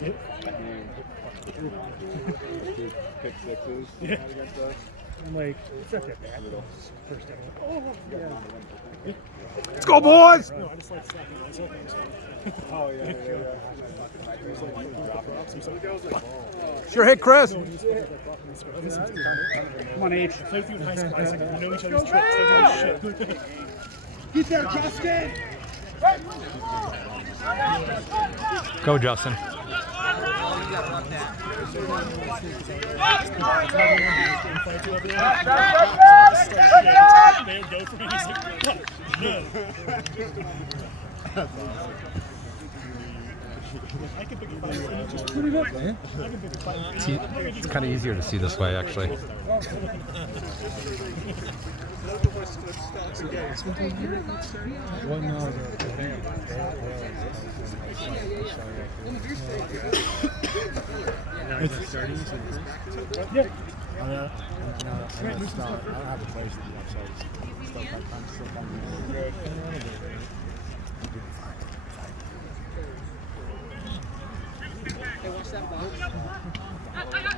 Pick sixes against us. I'm like, it's not that bad. First time. Oh, yeah. Let's go, boys! No, I just like slapping myself. Oh, yeah. Sure hit, Chris. Come on, H. Play through high school. We know each other's tricks. Shit. Get there, Justin! Go, Justin. It's kind of easier to see this way, actually.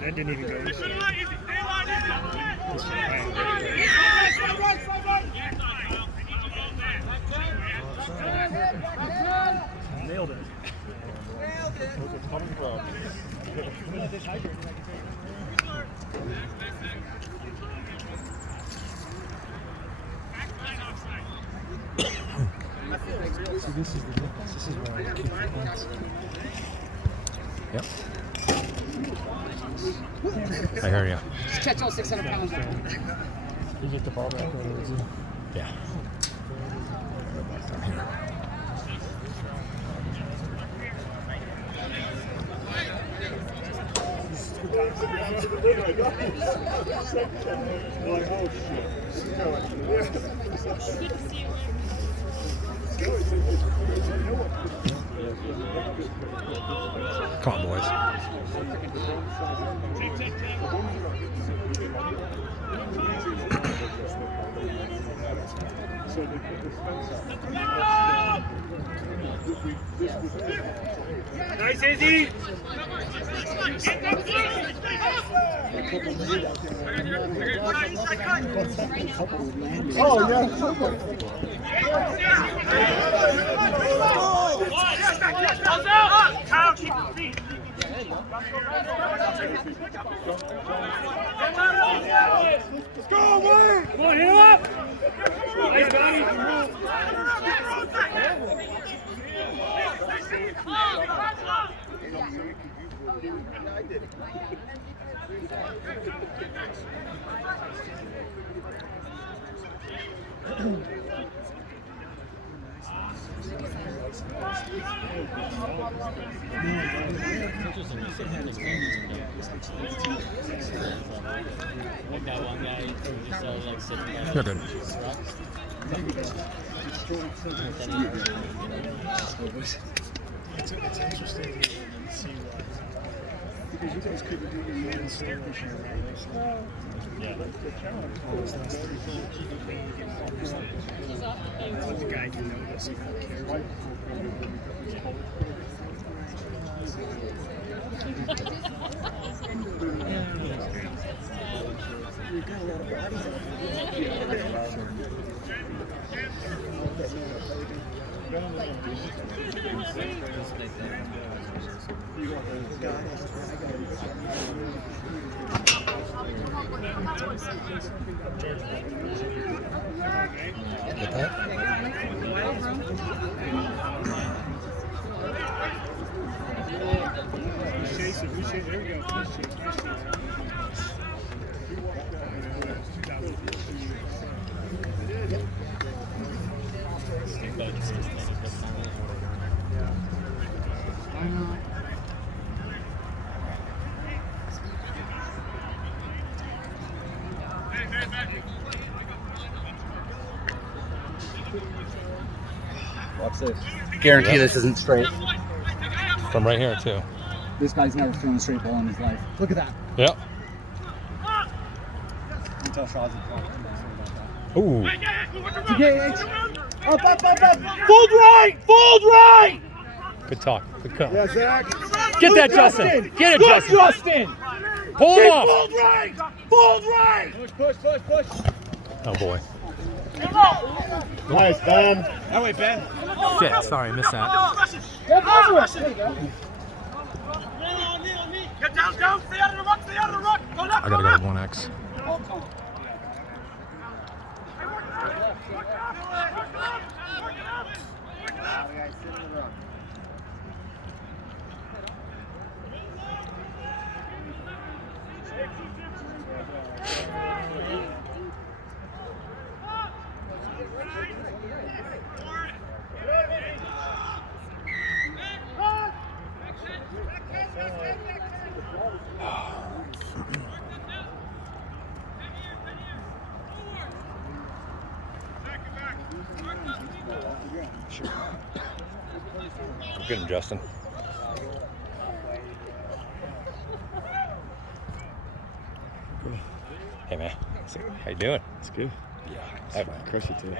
That didn't even go. Nailed it. Where's it coming from? See, this is the difference. This is where I keep the points. Yep. I hear you. Just catch all 600 pounds. You get the ball back over there, too. Yeah. Down here. Come on, boys. Nice, Izzy! Oh, yeah. Kyle, keep your feet. Let's go, man! Come on, heel up! Nice, buddy. Like that one guy who just started like sitting there. You're good. It's interesting to see why. Because you guys couldn't do your man stand here, right? Yeah. The challenge was last time. The guy you know doesn't care. You've got a lot of bodies Get that? There we go. Watch this. Guarantee this isn't straight. From right here, too. This guy's never thrown a straight ball in his life. Look at that. Yep. Tell Shaw's Ooh. Up. Fold right! Fold right! Good talk. Good call. Yeah, Zach. Get that, Justin. Get it, Good, Justin. Justin. Pull him off. Fold right. Fold right. Push. Oh, boy. Nice, Ben. That way, Ben. Shit, sorry, missed that. Get down. Stay out of the ruck. Go left. I gotta go to 1X. I'm getting Justin. Hey, man. How you doing? It's good. Yeah. Crush it today.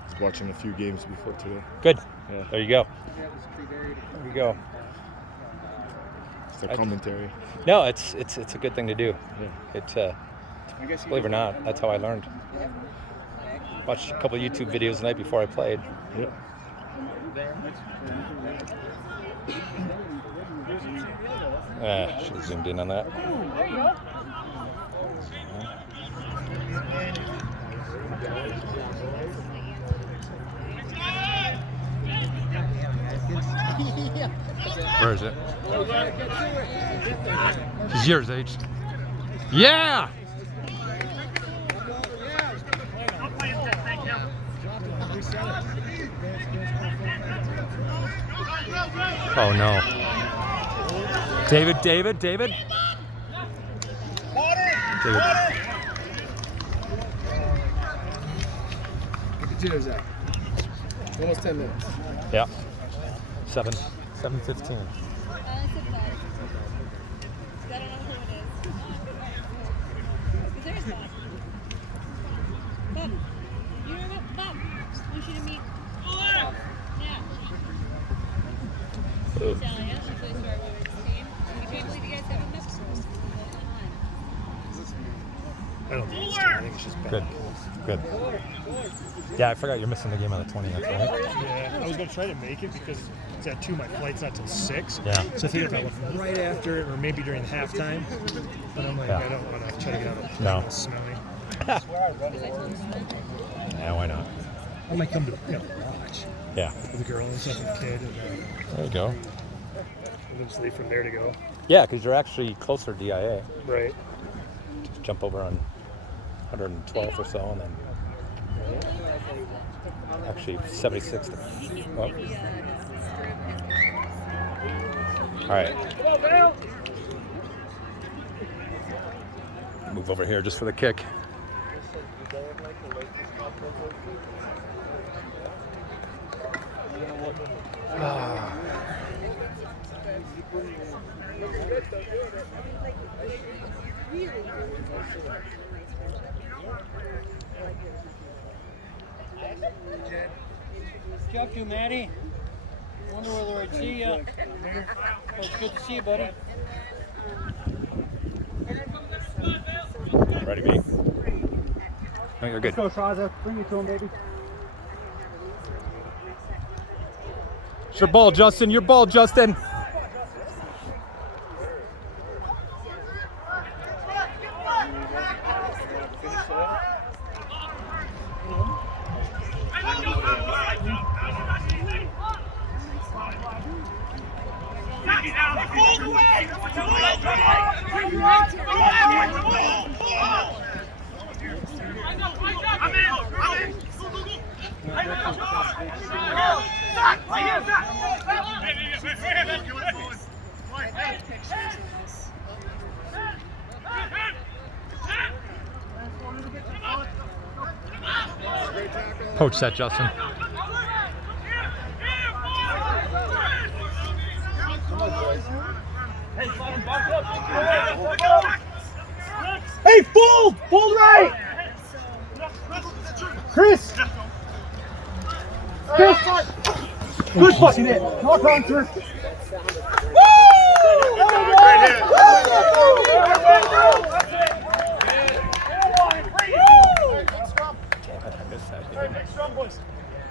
I was watching a few games before today. Good. Yeah. There you go. There you go. It's the commentary. No, it's a good thing to do. Yeah. It, believe it or not, that's how I learned. Watched a couple YouTube videos the night before I played. Yeah. Should have zoomed in on that. Where is it? It's yours, H. Yeah! Oh no. David. David. Jitters out. Almost 10 minutes. Yeah. 7:15. I don't think it's good. I think it's just bad. Good. Yeah, I forgot you're missing the game on the 20th, right? Yeah, I was going to try to make it because it's at 2. My flight's not till 6. Yeah. So I think if I left right after it or maybe during halftime. But I'm like, Yeah. I don't want to try to get out of No. smelly. Yeah, why not? I might come to watch Yeah. with a girl and stuff and a kid. And There you go. then just leave from there to go. Yeah, because you're actually closer to DIA. Right. Just jump over on 112 or so, and then actually 76 to up. All right. Move over here just for the kick. Good job, you, Maddie. Wonder whether I'd see you. Well, it's good to see you, buddy. Ready, B? No, you're good. Go, Shaza. Bring it to him, baby. It's your ball, Justin. Your ball, Justin. Poach that, Justin. Hey, fold right. Chris. Good fucking hit. Knock on, sir.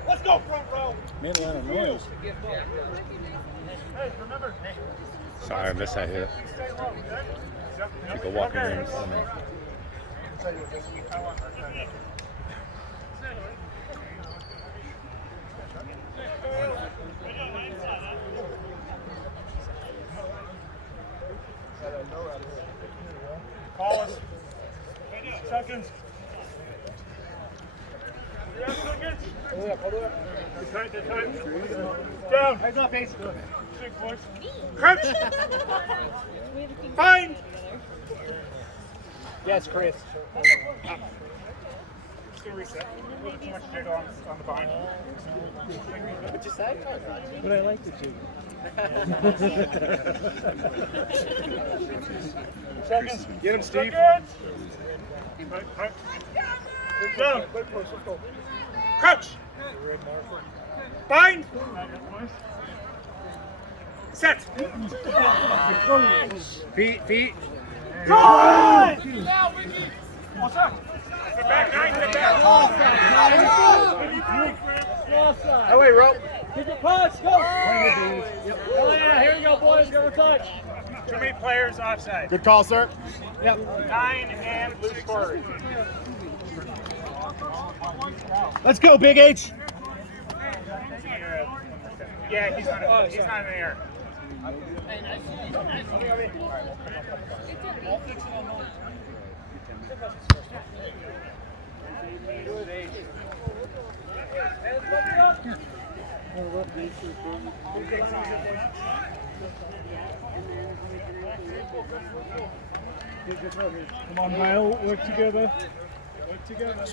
Let's go, front row. Made a lot of noise. Hey, remember. Sorry, I missed that hit. You go walking around. Call us. Seconds. Down. Heads up, Ace. Big boys. Crouch. Bind. Yes, Chris. Still reset. Too much data on the bind. What'd you say? But I like the jig. Seconds. Get him, Steve. Seconds. Down. Crouch. Bind. Set. Feet. Run! What's that? Sit back, nine, sit back. Oh, wait, rope. Keep your punch, go! Oh yeah, here we go, boys, give her a touch. Too many players offside. Good call, sir. 9 and loose forward. Let's go, Big H. Yeah, he's not in the air. Come on, Vail. Work together. Work together.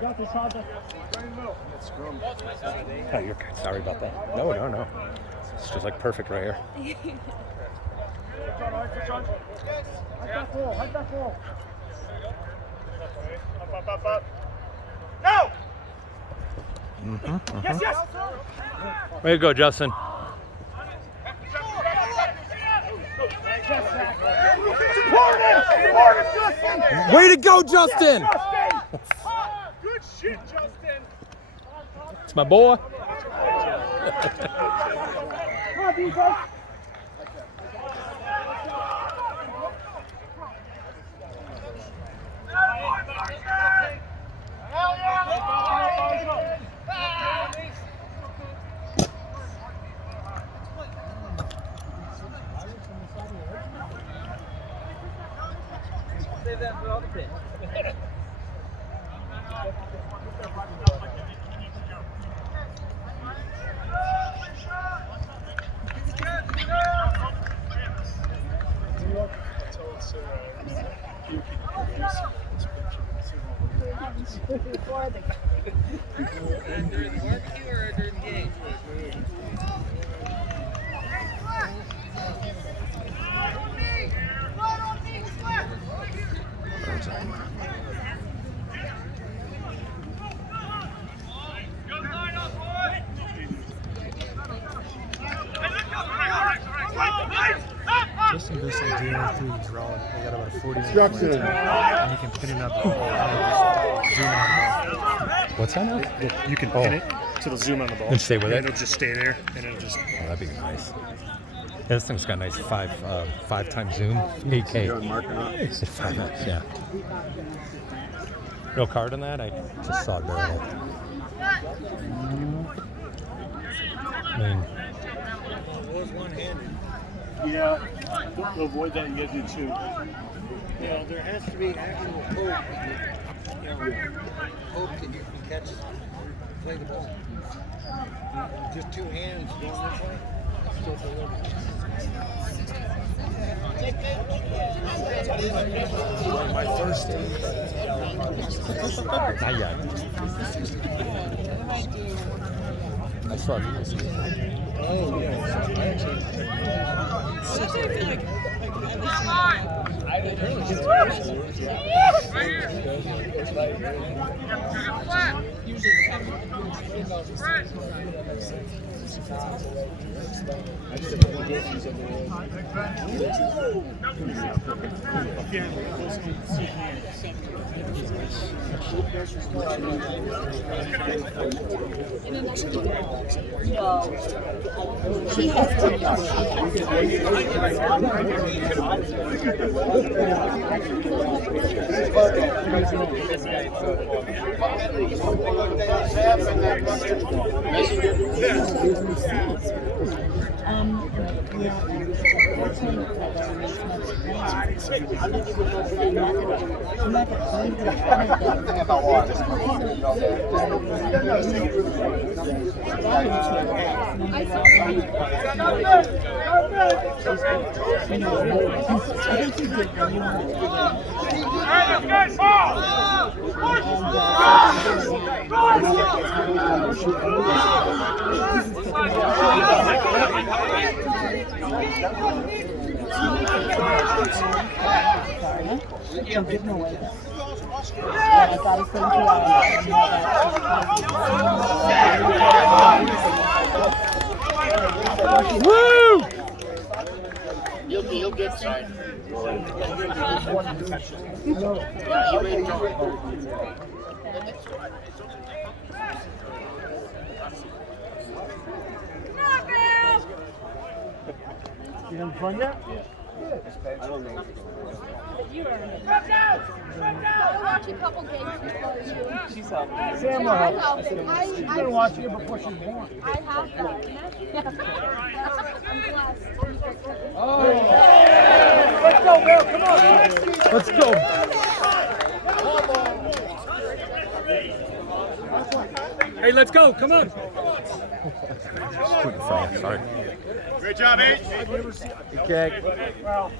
Got this, Hunter. Oh, you're good. Sorry about that. No. It's just like perfect right here. Up. No! Mm-hmm. Yes! Way to go, Justin. Way to go, Justin! Good shit, Justin! It's my boy. Save that for all the pits. During the barbecue or during the game? Just in this idea through the drone, they got about a 40 minute Instruction. and you can pin it up the whole zoom in on the What's that now? ball. You can pin it, so it'll zoom on the ball. And stay with it? It'll just stay there, and it'll just. Oh, that'd be nice. Yeah, this thing's got a nice 5 times zoom, 8K. 5X, yeah. No card on that? I just saw it there. I mean, It was one-handed. Yeah. To avoid that, you guys do two. Yeah, there has to be actual hope. Hope that you can catch, play the ball. Just two hands going this way. Still my first not yet. I saw it. Oh, yeah. Right here. Woo! You'll get started. You done fun yet? I don't know. I watched a couple games before you. She's helping. Sam will I help. helped. She's been watching it before she was born. I have that. I'm blessed. Oh. Let's go, Bill. Come on. Let's go. Hey, let's go. Come on. Sorry. Great job, H. Okay. Well,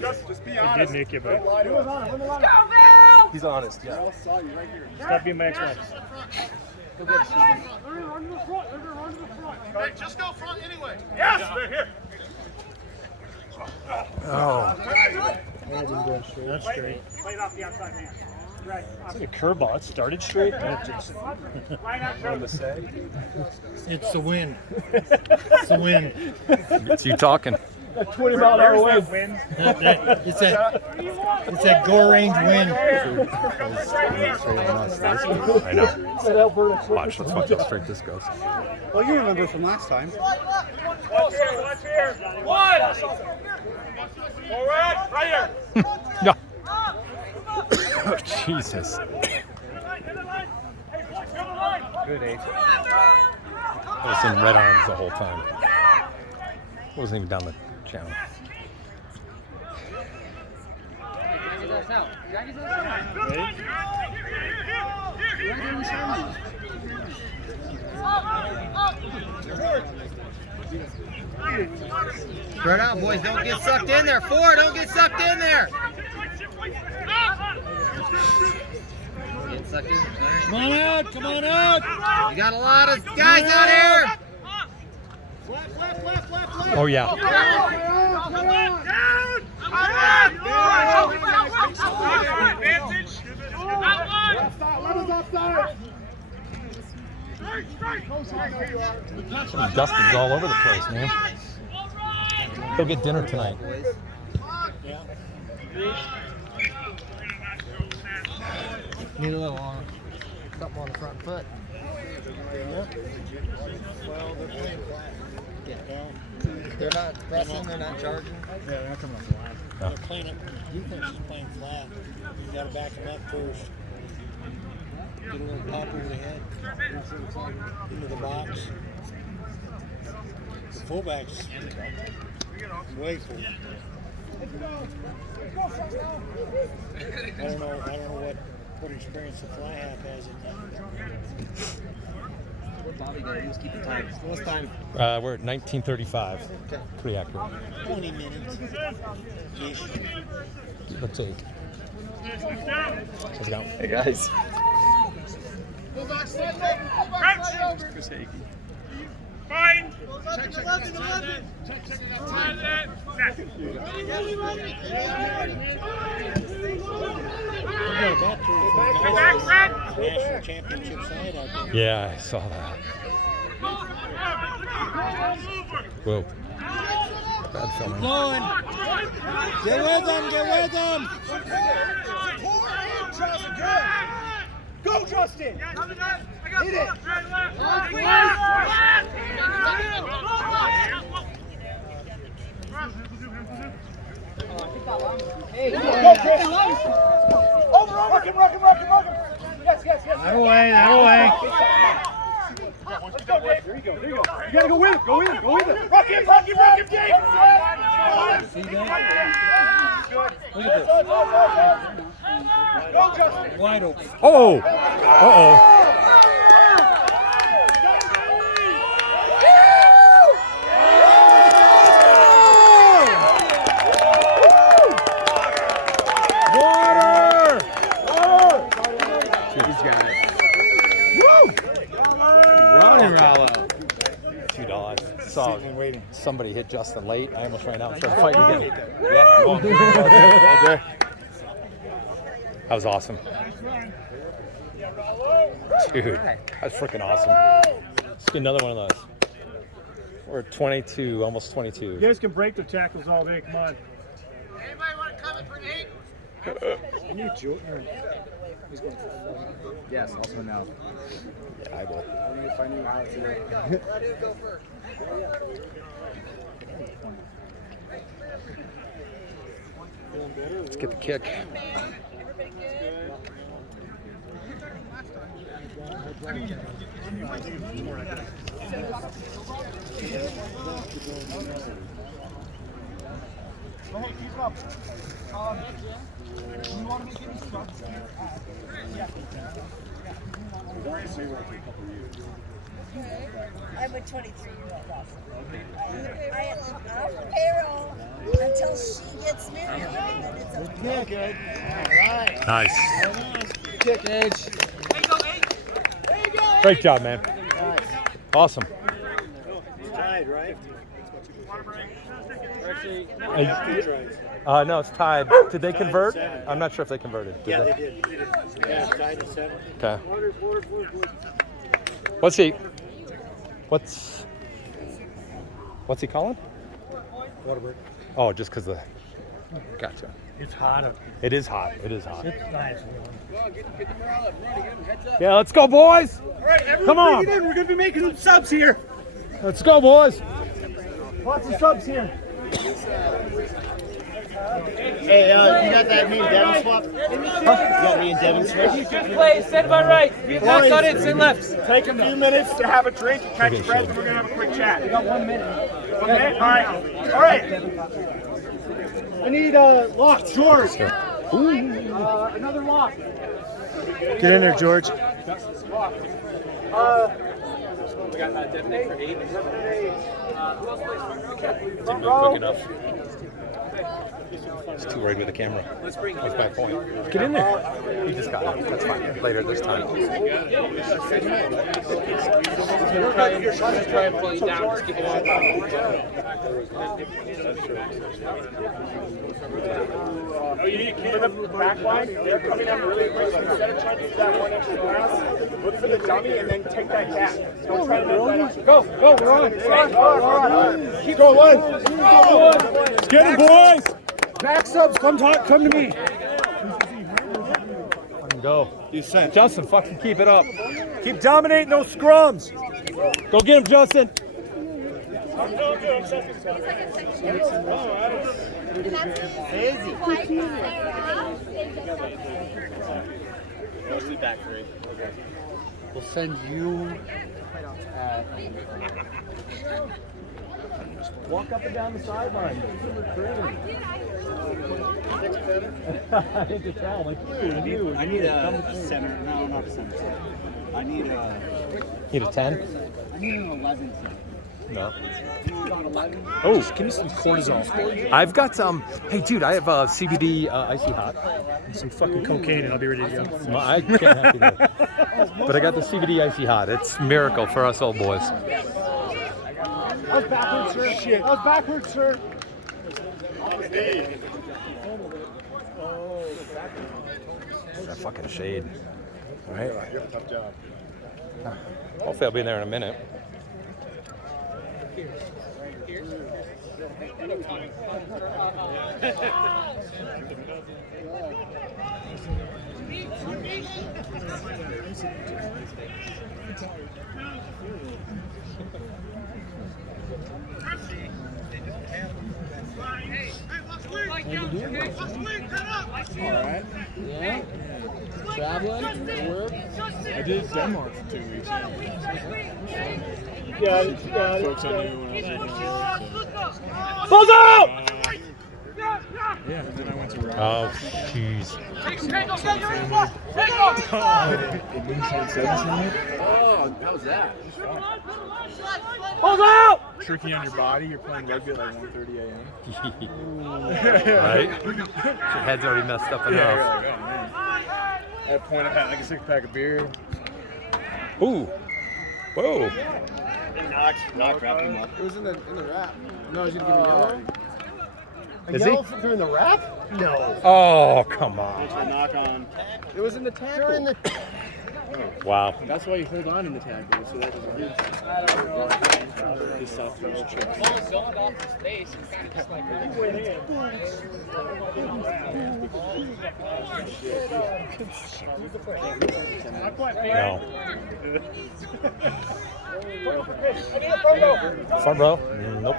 just be He honest. did nick you, buddy. He's honest, yeah. Stop being Max Max. Hey, just go front anyway. Yes, they're here. Oh. That's straight. Play it off the outside hand. Right. It's like a curveball. It started straight. And it just... Line out, Joe. It's the wind. It's the wind. It's you talking. 20-mile-an-hour There's wave. that wind. It's that gore range wind. I know. Watch, let's watch how straight this goes. Well, you remember from last time. Watch here. One. Forward. Right here. No. Oh, Jesus. Good, H. I was in red arms the whole time. Wasn't even down the channel. Spread out, boys. Don't get sucked in there. Four, don't get sucked in there. Get sucked in. Come on out. Come on out. You got a lot of guys out here. Oh, yeah. Dustin's all over the place, man. Go get dinner tonight. Need a little something on the front foot. They're not pressing, they're not charging. Yeah, they're not coming off the line. They're playing it. Defense is playing flat. You got to back them up first. Get a little pop over the head. Into the box. The fullback's way full. I don't know what experience the fly half has in that. What Bobby gonna do is keep it tight. What's time? We're at 19:35. Pretty accurate. 20 minutes. Ish. Let's take. Let's go. Hey, guys. Crouch. Chris Hakey. Fine. Check, check, check, national championship side out there. Yeah, I saw that. Whoa. Bad filming. Going. Get with them, get with them. Go, Justin! Hit it! Hey, Go, Chris! Over! Rock him! Yes! That away, that away. Let's go, Dave! There you go. You gotta go with it! Rock him, Dave! See that? Look at this. Go, Justin! Wide open. Oh! Uh-oh. he's got it. Woo! Running Rollo. $2. Saw somebody hit Justin late. I almost ran out and started fighting again. Yeah, all day. That was awesome. Dude, that's freaking awesome. Let's get another one of those. We're at 22, almost 22. You guys can break the tackles all day. Come on. Anybody want to come in for Nate? I need Jordan. He's going for 4. Yes, also now. Yeah, I will. I need to find you out today. Ready to go first. Let's get the kick. Hey, keep up. Do you want to make any subs? I'm a 23-year-old also. I'm on payroll until she gets married, and then it's okay. Good. All right. Nice. Kick edge. Great job, man. Awesome. It's tied, right? No, it's tied. Did they convert? I'm not sure if they converted. Yeah, they did. Yeah, it's tied at 7. Okay. What's he calling? Waterberg. Oh, just because the. Gotcha. It's hot. It is hot. It is hot. It's nice. Yeah, let's go, boys. All right, everyone, Come on. bring it in. We're going to be making some subs here. Let's go, boys. Lots of subs here. Hey, you got that me and Devin swap? You got me and Devin swap? Play, stand by right. Be attack on it, sit left. Take a few minutes to have a drink, catch your breath, and we're going to have a quick chat. You got 1 minute. 1 minute? All right. All right. I need a lock, George. Another lock. Get in there, George. We got Devin for 8. Didn't move quick enough. It's too worried with the camera. Let's bring That's my point. Get in there. You just got it. That's fine. Later this time. You're trying to pull you down. Just keep it on. Oh, you need to keep the back line. They're coming up really quick. Instead of trying to do that one extra pass, look for the dummy and then take that gap. Don't try to make that. Go, we're on. Keep going. Let's get him, boys. Back subs, come to me. Go. You sent. Justin, fucking keep it up. Keep dominating those scrums. Go get him, Justin. Mostly back 3. We'll send you. Walk up and down the sideline. I think it's down like you. I need a center. No, not a center. I need a. Need a 10? I need an 11 center. No. Got 11? Oh, Give me some cortisol. I've got some. Hey, dude, I have CBD icy hot. And some fucking cocaine, and I'll be ready to go. Well, I can't help you there. But I got the CBD icy hot. It's a miracle for us old boys. That was backwards, sir. Shit. That was backwards, sir. That fucking shade. Right? You have a tough job. Hopefully I'll be there in a minute. Alright. Yeah. Traveling to work. I did Denmark for 2 weeks. Yeah. Folks I knew when I was in Balls out! Yeah, and then I went to Rugby. Oh, jeez. Oh, how was that? Balls out! Tricky on your body. You're playing rugby at like 1:30 a.m. Right? Your head's already messed up Yeah, you're enough. like, oh, man. At a point, I had like a 6-pack of beer. Ooh. Whoa. Knock wrap him up. It was in the wrap. No, he's gonna give me yellow. Is he? During the wrap? No. Oh, come on. Knock on. It was in the tackle. Wow. That's why you hold on in the tackle, so that doesn't hurt. He saw those tricks. Ball's going off his face and kind of just like. No. Front row? Nope.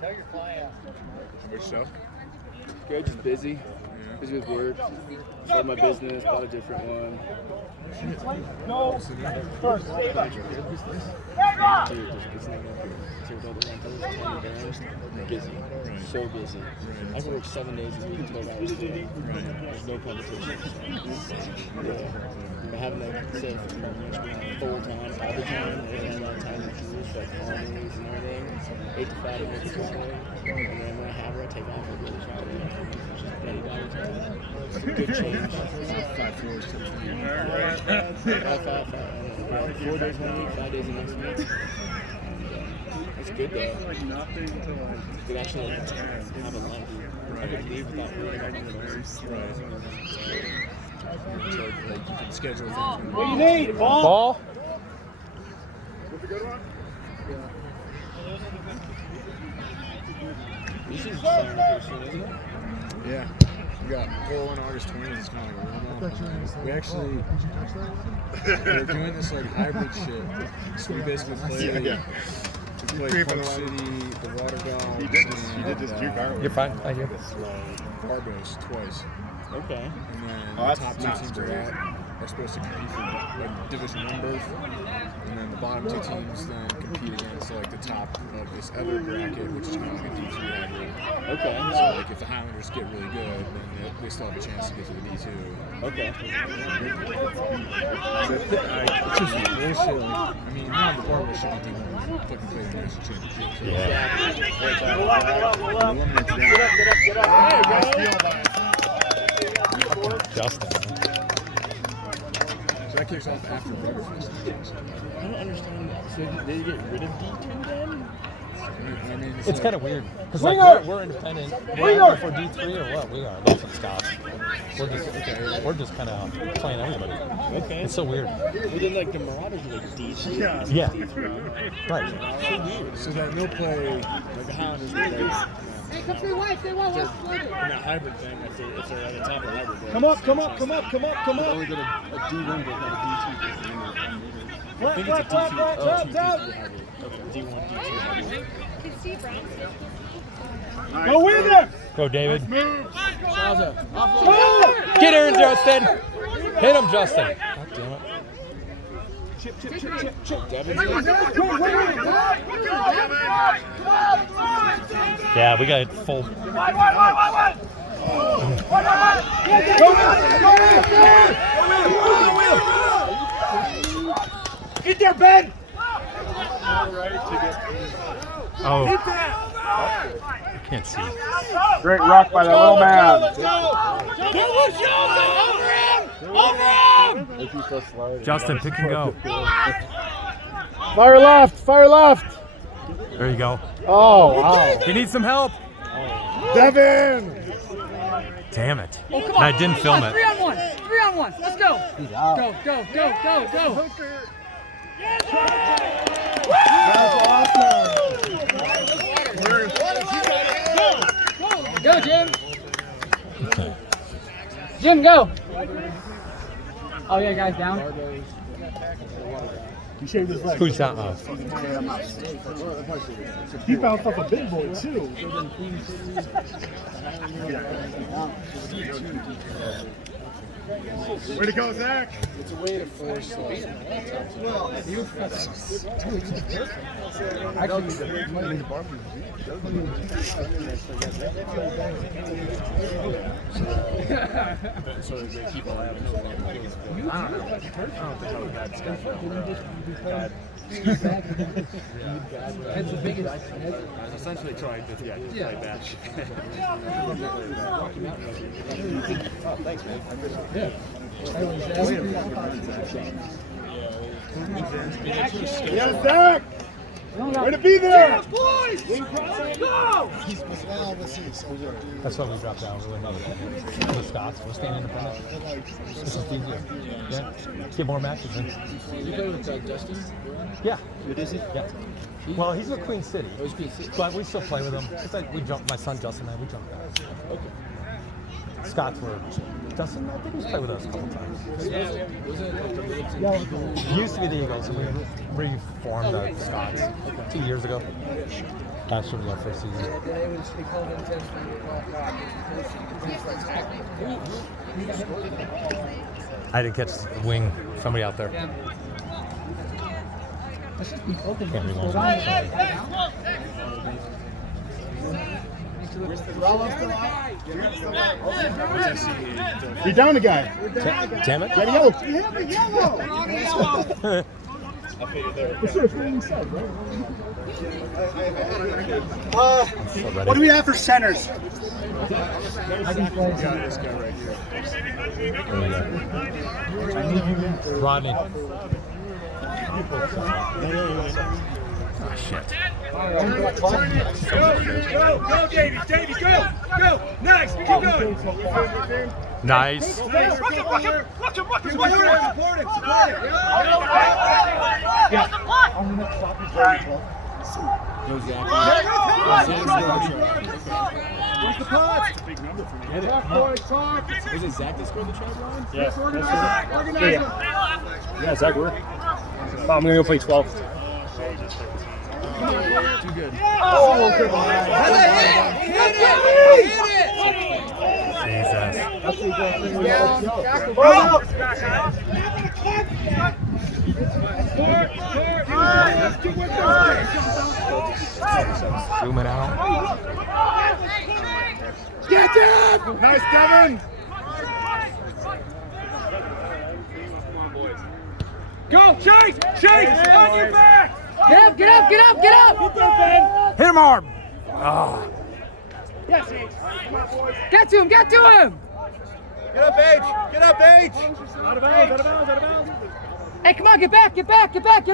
Tell your fly out. Which stuff? Good, just busy. Busy with work. Sold my business, bought a different one. No. First, save up. Dude, it's not up here. So with all the rentals, 20 bands, busy. So busy. I can work 7 days a week, 12 hours a day. There's no competition. Yeah. But having like, say, full time, all the time, and then that time with you, like holidays and everything, 8 to 5 minutes a day. And then when I have her, I take off for a good Friday. $80 good change. 5 floors. 4 days 1 week, 5 days the next week. That's good though. You could actually have a life. I could leave without worrying about anything. So, like, you can schedule things. What do you need? Ball? Ball? This is starting to soon, isn't it? Yeah. We got Vail on August 20th. It's kind of like a warm-up. We actually, we're doing this like hybrid shit. So we basically play, we play Park City, the Water Dog, you did this cute car. You're fine. Thank you. Barbos twice. Okay. And then Oh, the that's top 2 not teams great. are supposed to compete for like Division 1 berth. And then the bottom 2 teams then compete against like the top of this other bracket, which is kind of like a D3 hybrid. Okay. So like if the Highlanders get really good, then they still have a chance to get to the D2. Okay. It's just bullshit. Like, I mean, none of the Barbos should be doing fucking play the national championship. So Yeah. Justin. So that kicks off after Rugby. I don't understand that. So did they get rid of D2 then? I mean, It's like, kind of weird because like we're independent. We're for D3 or what? We are. Those are Scots. We're just kind of playing everybody. Okay. It's so weird. We did like the Marauders were like D3. Yeah. Right. so that they'll play like the Highlanders will play. Hey, come stay white, stay white. In that hybrid thing, if they're at the top of the hybrid. Come up. Only got a D1 but not a D2. I think it's a D2 hybrid. D1, D2 hybrid. Go with him! Go, David. Shaza, off Get her, Justin. Hit him, Justin. God damn it. Yeah, we got it full. Get there, Ben! Oh. I can't see. Great rock by the little man. Okay. Justin, pick and go. Fire left! Fire left! There you go. Oh, wow. You need some help. Devin! Damn it. Oh, come And on. I didn't film it. 3 on 1. 3 on 1. Let's go. Go, go, go, go, go. Go, Jim. Jim, go. Oh, yeah, guys down. He shaved his leg. Who's that? He bounced off a big boy, too. Way to go, Zach! It's a way to force That's the biggest. essentially trying to play match. Thanks, man. Yeah, Zach! Way to be there! Boys! Go! That's why we dropped out. Really love it. The Scots. We're staying independent. It's just easier. Yeah. Get more matches in. You play with Dustin? Yeah. Who is he? Yeah. Well, he's with Queen City. Oh, he's Queen City. But we still play with him. It's like we jumped. My son Justin and I. We jumped out. Okay. Scots were. Justin, I think he's played with us a couple times. Was it like the Livingston Eagles? He used to be the Eagles, and we reformed the Scots 2 years ago. Last year was our first season. I didn't catch the wing. Somebody out there. Can't be long. Be down the guy. Damn it. Get a yellow. What do we have for centers? Rodney. Oh, shit. Go, Davey, go! Nice, keep going! Nice. Watch him! No, Zach. Where's the punt? Was it Zach that scored the try, Brian? Yeah, Zach, we're. I'm going to go play 12. Too good. Oh, good. Jesus. Zooming out. Get down! Nice, Devin! Go, Chase! On your back! Get up! Hit him hard. Oh. Yes, H. Come on, boys. Get to him! Get up, H! Out of bounds. Hey, come on, get back! Get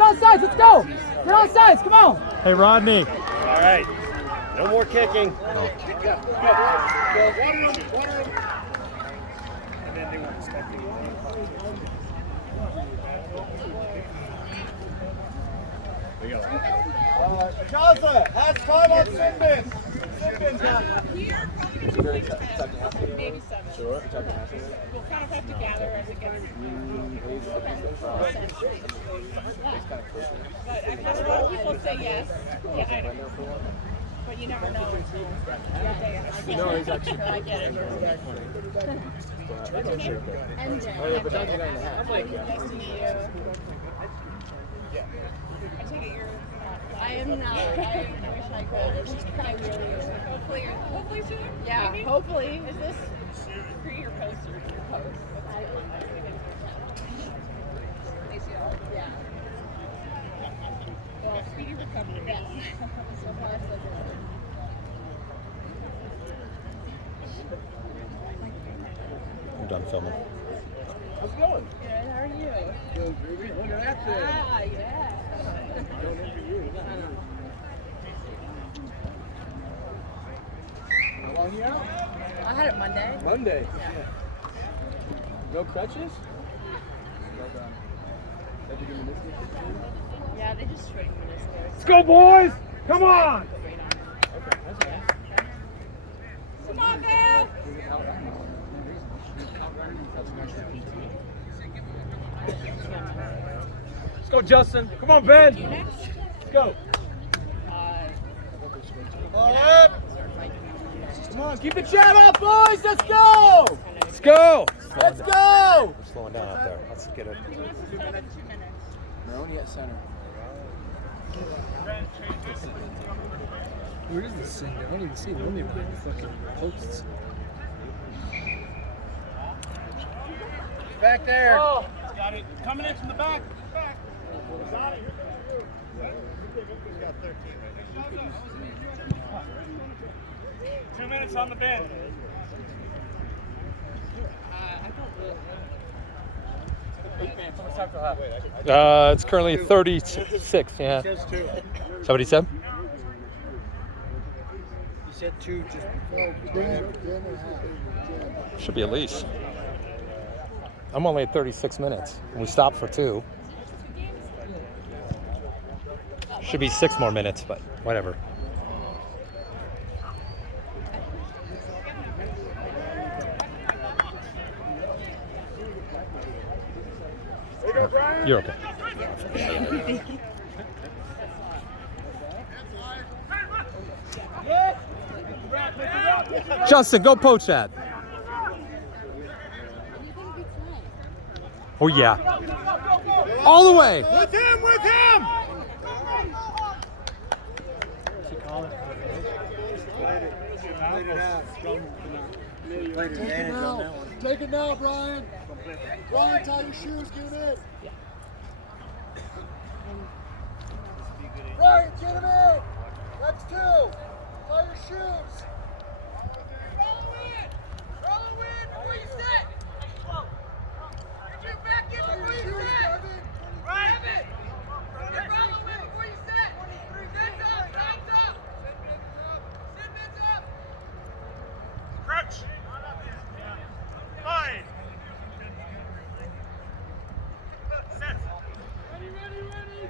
on sides, let's go! Get on sides, come on! Hey, Rodney. All right. No more kicking. Go. Water him. And then they weren't expecting it. Gaza has time on Sinbin. Sinbin's got it. Maybe 7. Sure. We'll kind of have to gather as it gets. But I've had a lot of people say yes. Yeah, I know. But you never know until that day. No, he's actually. I get it. And Jen. Oh, yeah, but John's 9.5. Nice to meet you. I take it you're not. I am not. I wish I could. It's just kind of really. Hopefully soon. Yeah, maybe? Hopefully. Is this pre or post or post? Yeah. Well, speedy recovery. Yes. So far, so good. I'm done filming. How's it going? Good, how are you? Good, Ruby. Look at that thing. Ah, yeah. Going in for you. How long you out? I had it Monday. Monday. Yeah. No crutches? Well done. Did you do meniscus? Yeah, they just showed meniscus. Let's go, boys! Come on! Okay, that's nice. Come on, man! Let's go, Justin. Come on, Ben. Let's go. Come on, keep the chat up, boys. Let's go. Let's go. Let's go. We're slowing down out there. Let's get it. We're only at center. Where is this thing? I don't even see Lily behind the fucking posts. Back there. Oh, got it. Coming in from the back. Back. Got it. He's got 13. 2 minutes on the bench. It's currently 36. Yeah. Is that what he said? You said 2 just before. Should be at least. I'm only at 36 minutes. We stopped for 2. Should be 6 more minutes, but whatever. You're okay. Justin, go poach that. Oh yeah. All the way. With him, with him. Take it now, Brian. Brian, tie your shoes, get it in. Brian, get him in. That's 2. Tie your shoes. Roll in before you sit. Get your back in before you sit. Right. Get roll in before you sit. Hands up, hands up. Sit bits up. Crouch. Fine. Set. Ready, ready, ready.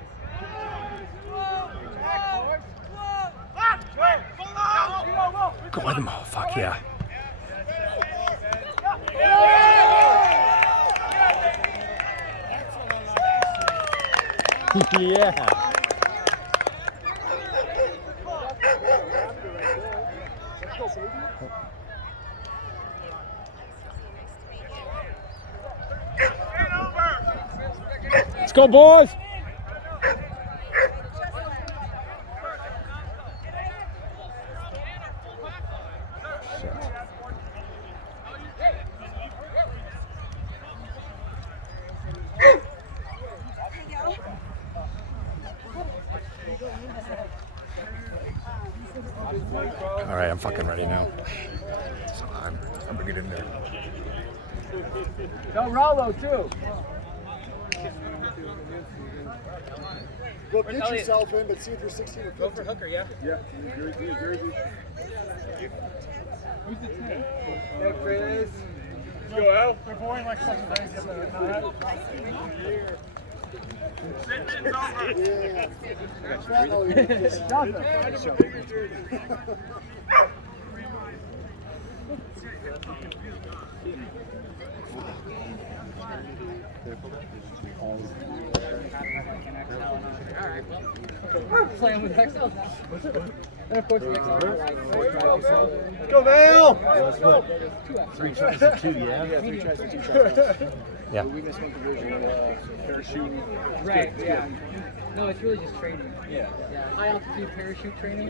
Go with him. Oh, fuck yeah. Yeah. Let's go, boys. All right, I'm fucking ready now. So I'm gonna get in there. Go Rollo too. Well, get yourself in, but see if you're 16 or 15. Go for hooker, yeah. Yeah. Jersey. Who's the 10? Yeah, Chris. Let's go, Al. They're boring like such a nice. Playing with XL now. And of course the XL. Go Vail! What? 3 tries to 2, yeah? Yeah, 3 tries to 2 tries. Yeah. We can smoke the version of parachute. Right, yeah. No, it's really just training. Yeah. Yeah, high altitude parachute training.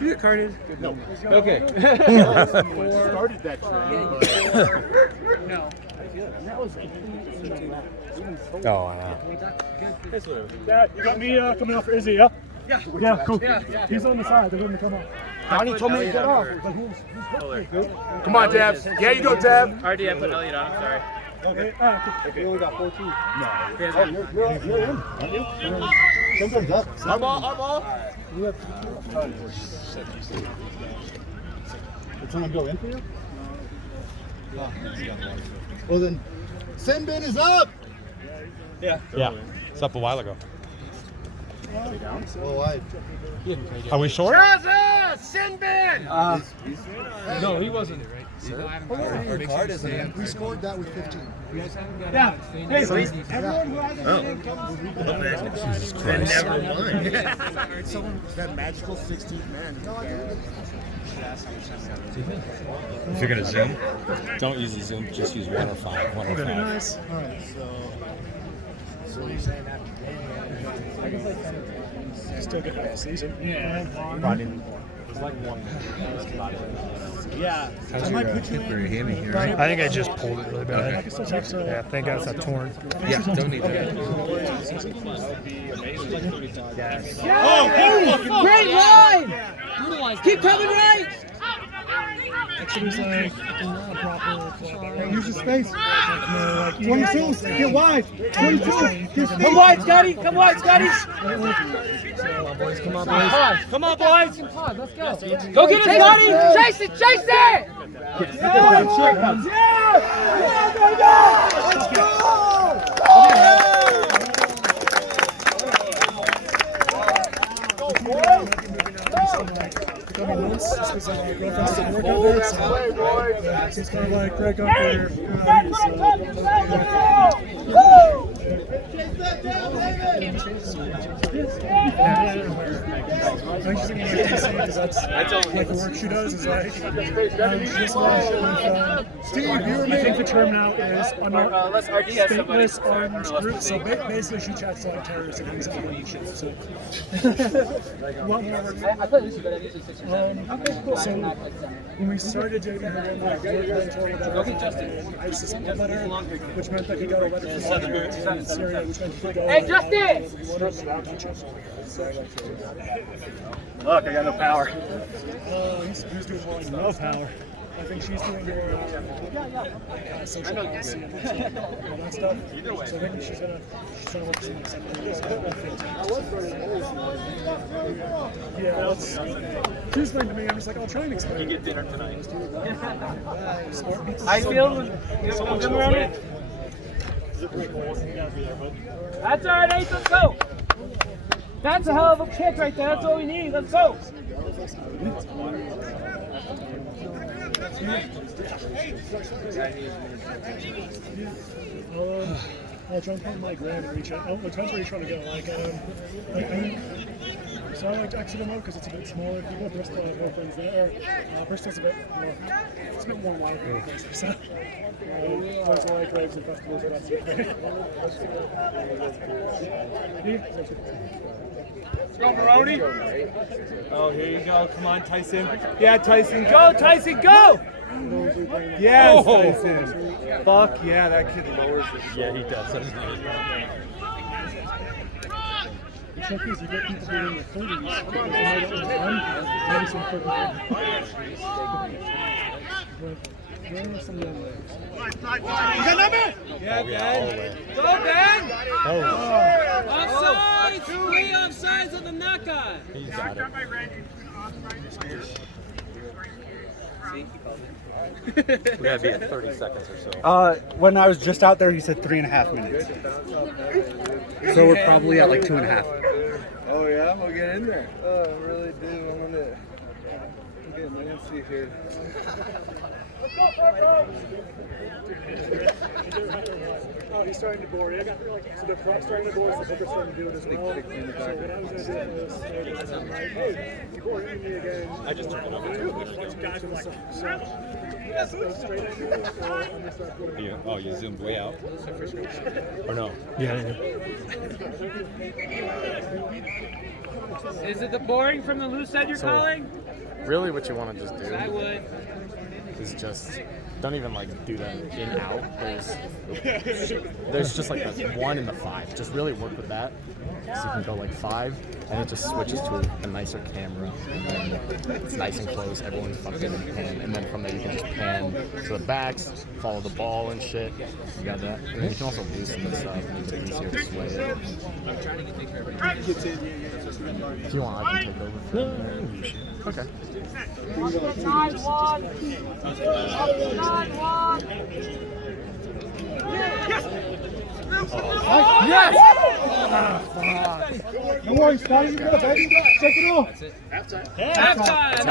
You carded? No. Okay. Started that trend. No. Oh, wow. Dad, you got me coming off for Izzy, yeah? Yeah, cool. He's on the side. They wouldn't come up. Donnie told me to get off. Come on, Debs. Yeah, you go, Deb. RD, I put Elliot on. I'm sorry. Okay. You only got 14. No. You're in. Aren't you? Sometimes up. I'm all. We have Did someone go in for you? Well then, sin bin is up! Yeah. It's up a while ago. Oh, I. Are we short? Sin bin! No, he wasn't. Our card isn't in. We scored that with 15. Yeah. Hey, everyone who hasn't Jesus Christ. Someone, that magical 16th man. If you're going to zoom, don't use the zoom, just use 1 or 5. 1 or 5. Nice. All right, so you're saying that still get half season. Yeah. It's like 1. Yeah. How's your hip or your hammy here? I think I just pulled it really bad. I can still take some. Yeah, thank God it's not torn. Yeah, don't need that. Oh, great line! Keep coming right! Actually, like, not proper. Use the space. 22, get wide. 22. Come wide, Scotty! Come wide, Scotty! Come on, boys. Come on, boys! Let's go. Go get it, Scotty! Chase it! Chase it! Let's go! It's kind of like Greg up there. I'm just thinking like DC because that's like the work she does is like she just watched with Steve. You were I think the term now is stateless armed group. So basically, she chats like terrorists and things like that. So what more? So when we started dating her, like work mentor about ISIS letter, which meant that he got a letter from in Syria, which meant he could go. Hey, Justin! Look, I got no power. He's doing more like no power. I think she's doing more social policy and all that stuff. Either way. So I think she's trying to work something. Yeah, that's. She was saying to me, I was like, I'll try and explain. You get dinner tonight. I feel. That's all right, Ace. Let's go. That's a hell of a kick right there. That's all we need. Let's go. I'll try and find my gram and reach out. Oh, it depends where you're trying to go. So I like to exit them out because it's a bit smaller. If you go to Bristol, I have no friends there. Bristol's a bit more, it's a bit more wild. So, those are like raves and festivals and that sort of thing. Go, Maroney. Oh, here you go. Come on, Tyson. Yeah, Tyson. Go, Tyson, go! Yes, Tyson. Fuck yeah, that kid lowers it. Yeah, he does. The trick is you get people who are in their 30s, and they don't run, maybe some where are some young legs? You got number? Yeah, Ben. Go, Ben! Offsides! 3 offsides on the knock-on. He's got it. We gotta be at 30 seconds or so. When I was just out there, he said 3.5 minutes. So we're probably at like 2.5. Oh, yeah? We'll get in there. Oh, I really do. I'm gonna get Nancy here. Oh, he's starting to board it. So the prop starting to board, so the hooker's starting to do it as well. So what I was going to do was, I'm like, hey, you board me again. I just took it over too. So go straight into it, or I'm going to start boarding. You zoomed way out? Or no? Yeah. Is it the boring from the loose side you're calling? Really, what you want to just do I would. is just don't even like do that in out. There's just like the 1 and the 5. Just really work with that. So you can go like 5, and it just switches to a nicer camera. And it's nice and close. Everyone's fucking pan. And then from there you can just pan to the backs, follow the ball and shit. You got that. And then you can also loosen this up and make it easier to sway it. If you want, I can take over. Okay. 9-1. 9-1. Yes! No worries, Scotty. You good, baby. Check it off. Halftime.